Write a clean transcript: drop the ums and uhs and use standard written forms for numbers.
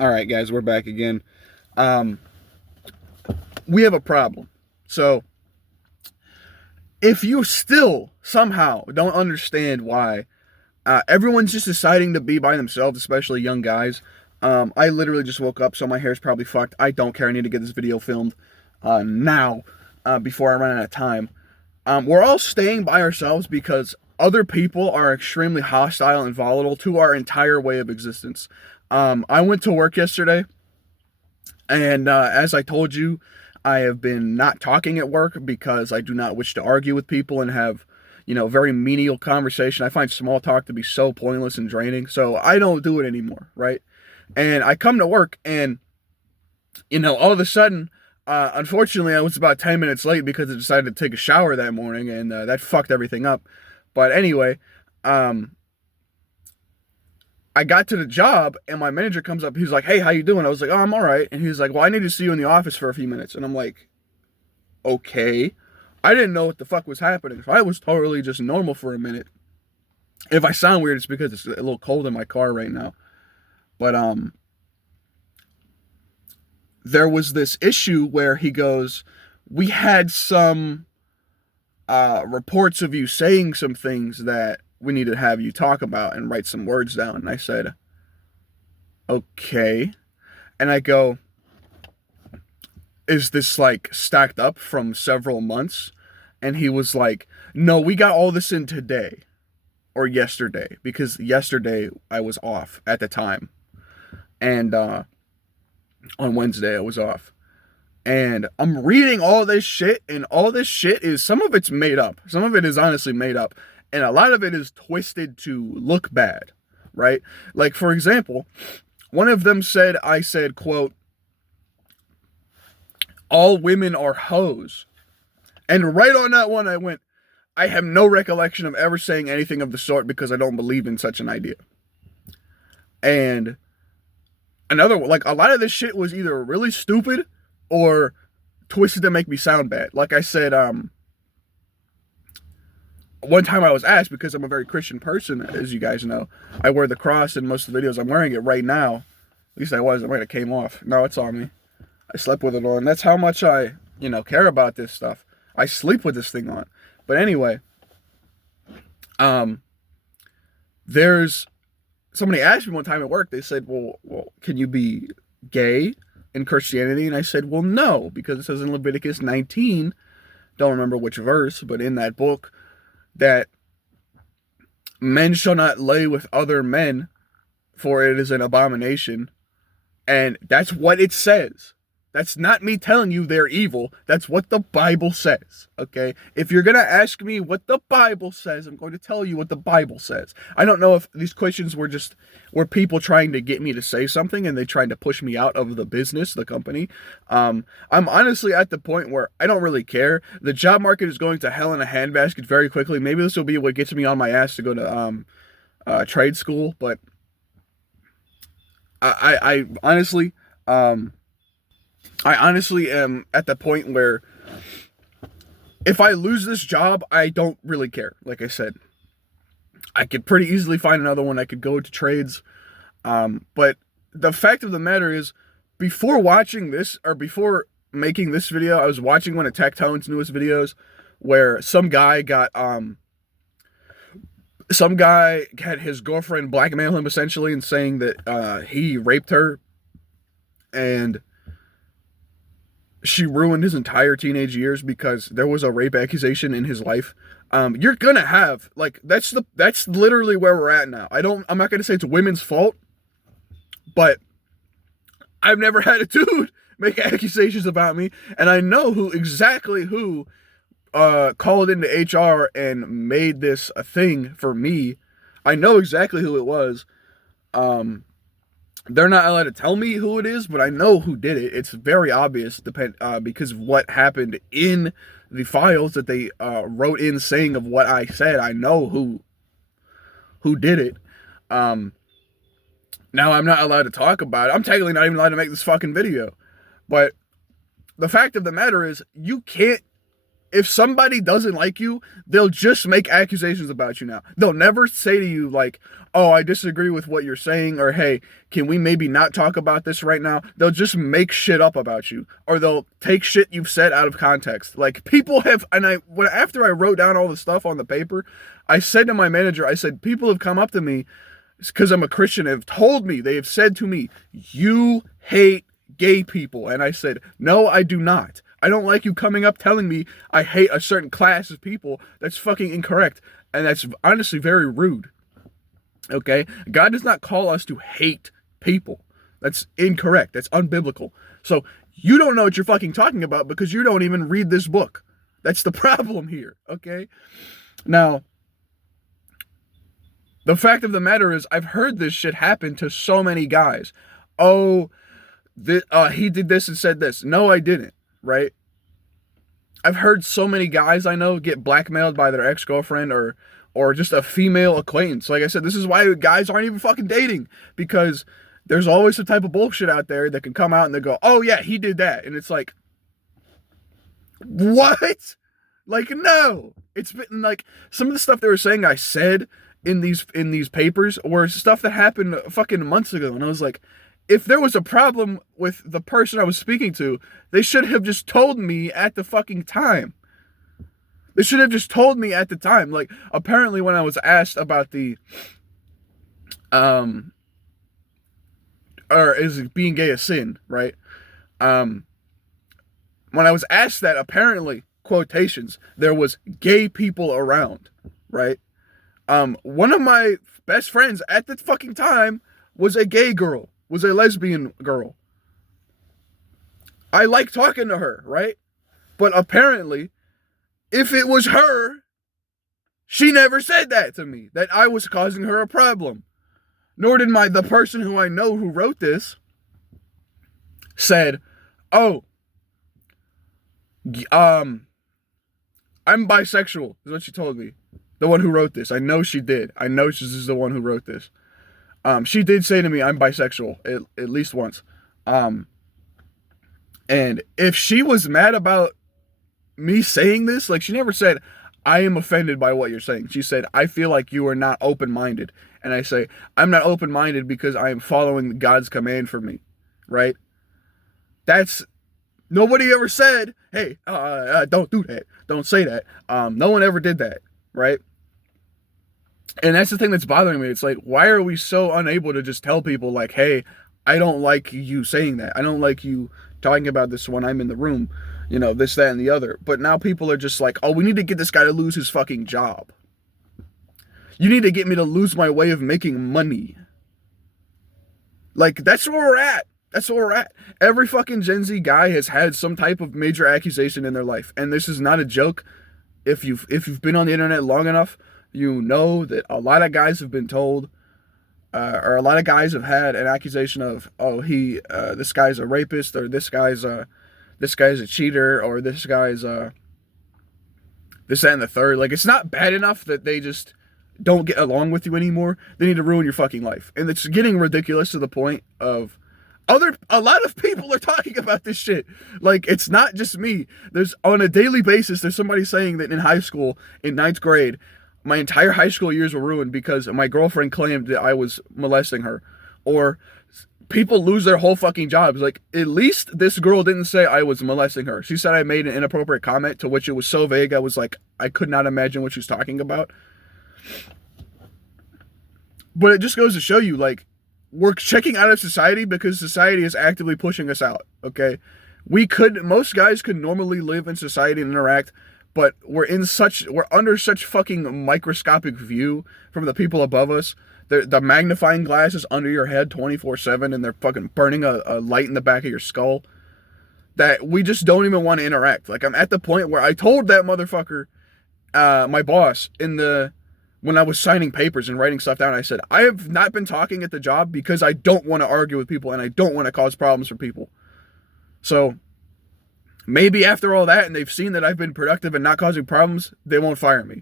All right, guys, we're back again. Um, we have a problem. So, if you still somehow don't understand why everyone's just deciding to be by themselves, especially young guys, I literally just woke up, so my hair's probably fucked. I don't care. I need to get this video filmed now before I run out of time. We're all staying by ourselves because other people are extremely hostile and volatile to our entire way of existence. I went to work yesterday. And as I told you, I have been not talking at work because I do not wish to argue with people and have, very menial conversation. I find small talk to be so pointless and draining. So I don't do it anymore, right? And I come to work and, all of a sudden, unfortunately, I was about 10 minutes late because I decided to take a shower that morning and that fucked everything up. But anyway, um, I got to the job and my manager comes up. He's like, "Hey, how you doing?" I was like, "Oh, I'm all right." And he's like, "Well, I need to see you in the office for a few minutes." And I'm like, "Okay." I didn't know what the fuck was happening. So I was totally just normal for a minute. If I sound weird, it's because it's a little cold in my car right now. But there was this issue where he goes, "We had some reports of you saying some things that we need to have you talk about and write some words down." And I said, "Okay." And I go, "Is this like stacked up from several months?" And he was like, "No, we got all this in today or yesterday because yesterday I was off at the time. And on Wednesday I was off. And I'm reading all this shit, and all this shit is, some of it's made up. Some of it is honestly made up. And a lot of it is twisted to look bad, right? Like, for example, one of them said, I said, quote, "All women are hoes." And right on that one, I went, "I have no recollection of ever saying anything of the sort because I don't believe in such an idea." And another, like, a lot of this shit was either really stupid or twisted to make me sound bad. Like I said, one time I was asked, because I'm a very Christian person, as you guys know, I wear the cross in most of the videos. I'm wearing it right now. At least I was. I'm wearing it came off. No, it's on me. I slept with it on. That's how much I, care about this stuff. I sleep with this thing on. But anyway, um, there's somebody asked me one time at work. They said, "Well, can you be gay in Christianity?" And I said, "Well, no, because it says in Leviticus 19, don't remember which verse, but in that book, that men shall not lay with other men, for it is an abomination." And that's what it says. That's not me telling you they're evil. That's what the Bible says, okay? If you're going to ask me what the Bible says, I'm going to tell you what the Bible says. I don't know if these questions were people trying to get me to say something and they trying to push me out of the business, the company. I'm honestly at the point where I don't really care. The job market is going to hell in a handbasket very quickly. Maybe this will be what gets me on my ass to go to trade school, but I honestly, I honestly am at the point where if I lose this job, I don't really care. Like I said, I could pretty easily find another one. I could go to trades. But the fact of the matter is, before watching this, or before making this video, I was watching one of Tectone's newest videos where some guy had his girlfriend blackmail him essentially and saying that he raped her and she ruined his entire teenage years because there was a rape accusation in his life. You're gonna have, like, that's literally where we're at now. I'm not gonna say it's women's fault, but I've never had a dude make accusations about me, and I know exactly who called into HR and made this a thing for me. I know exactly who it was. They're not allowed to tell me who it is, but I know who did it. It's very obvious, because of what happened in the files that they wrote in saying of what I said. I know who did it. Now I'm not allowed to talk about it. I'm technically not even allowed to make this fucking video. But the fact of the matter is, you can't if somebody doesn't like you, they'll just make accusations about you now. They'll never say to you like, "Oh, I disagree with what you're saying," or "Hey, can we maybe not talk about this right now?" They'll just make shit up about you, or they'll take shit you've said out of context. Like people have, and after I wrote down all the stuff on the paper, I said to my manager, I said, people have come up to me because I'm a Christian, have told me, they have said to me, "You hate gay people," and I said, "No, I do not. I don't like you coming up telling me I hate a certain class of people. That's fucking incorrect. And that's honestly very rude." Okay? God does not call us to hate people. That's incorrect. That's unbiblical. So you don't know what you're fucking talking about because you don't even read this book. That's the problem here. Okay? Now, the fact of the matter is, I've heard this shit happen to so many guys. Oh, he did this and said this. No, I didn't. Right? I've heard so many guys I know get blackmailed by their ex-girlfriend or just a female acquaintance. Like I said, this is why guys aren't even fucking dating, because there's always some type of bullshit out there that can come out and they go, "Oh yeah, he did that," and it's like, what? Like, no. It's been like some of the stuff they were saying I said in these papers were stuff that happened fucking months ago, and I was like, if there was a problem with the person I was speaking to, they should have just told me at the fucking time. They should have just told me at the time. Like, apparently when I was asked about the, or is being gay a sin, right? When I was asked that, apparently, quotations, there was gay people around, right? One of my best friends at the fucking time was a gay girl. Was a lesbian girl. I like talking to her, right? But apparently, if it was her, she never said that to me, that I was causing her a problem. Nor did the person who I know who wrote this said, "Oh, I'm bisexual," is what she told me. The one who wrote this. I know she did. I know this is the one who wrote this. She did say to me, "I'm bisexual," at least once. And if she was mad about me saying this, like, she never said, "I am offended by what you're saying." She said, "I feel like you are not open-minded." And I say, "I'm not open-minded because I am following God's command for me." Right? That's, nobody ever said, "Hey, don't do that. Don't say that." No one ever did that. Right? And that's the thing that's bothering me. It's like, why are we so unable to just tell people, like, "Hey, I don't like you saying that. I don't like you talking about this when I'm in the room. You know, this, that, and the other." But now people are just like, "Oh, we need to get this guy to lose his fucking job. You need to get me to lose my way of making money." Like, that's where we're at. That's where we're at. Every fucking Gen Z guy has had some type of major accusation in their life. And this is not a joke. If you've been on the internet long enough, you know that a lot of guys have been told, or a lot of guys have had an accusation of, "Oh, this guy's a rapist," or this guy's a cheater," or this guy's this, that, and the third. Like, it's not bad enough that they just don't get along with you anymore. They need to ruin your fucking life. And it's getting ridiculous to the point of a lot of people are talking about this shit. Like, it's not just me. There's, on a daily basis, there's somebody saying that in high school, in 9th grade, my entire high school years were ruined because my girlfriend claimed that I was molesting her. Or people lose their whole fucking jobs. Like, at least this girl didn't say I was molesting her. She said I made an inappropriate comment, to which it was so vague, I was like, I could not imagine what she was talking about. But it just goes to show you, like, we're checking out of society because society is actively pushing us out, okay? Most guys could normally live in society and interact, but we're under such fucking microscopic view from the people above us. The magnifying glass is under your head 24/7, and they're fucking burning a light in the back of your skull, that we just don't even want to interact. Like, I'm at the point where I told that motherfucker, my boss, when I was signing papers and writing stuff down, I said, "I have not been talking at the job because I don't want to argue with people and I don't want to cause problems for people. So maybe after all that, and they've seen that I've been productive and not causing problems, they won't fire me."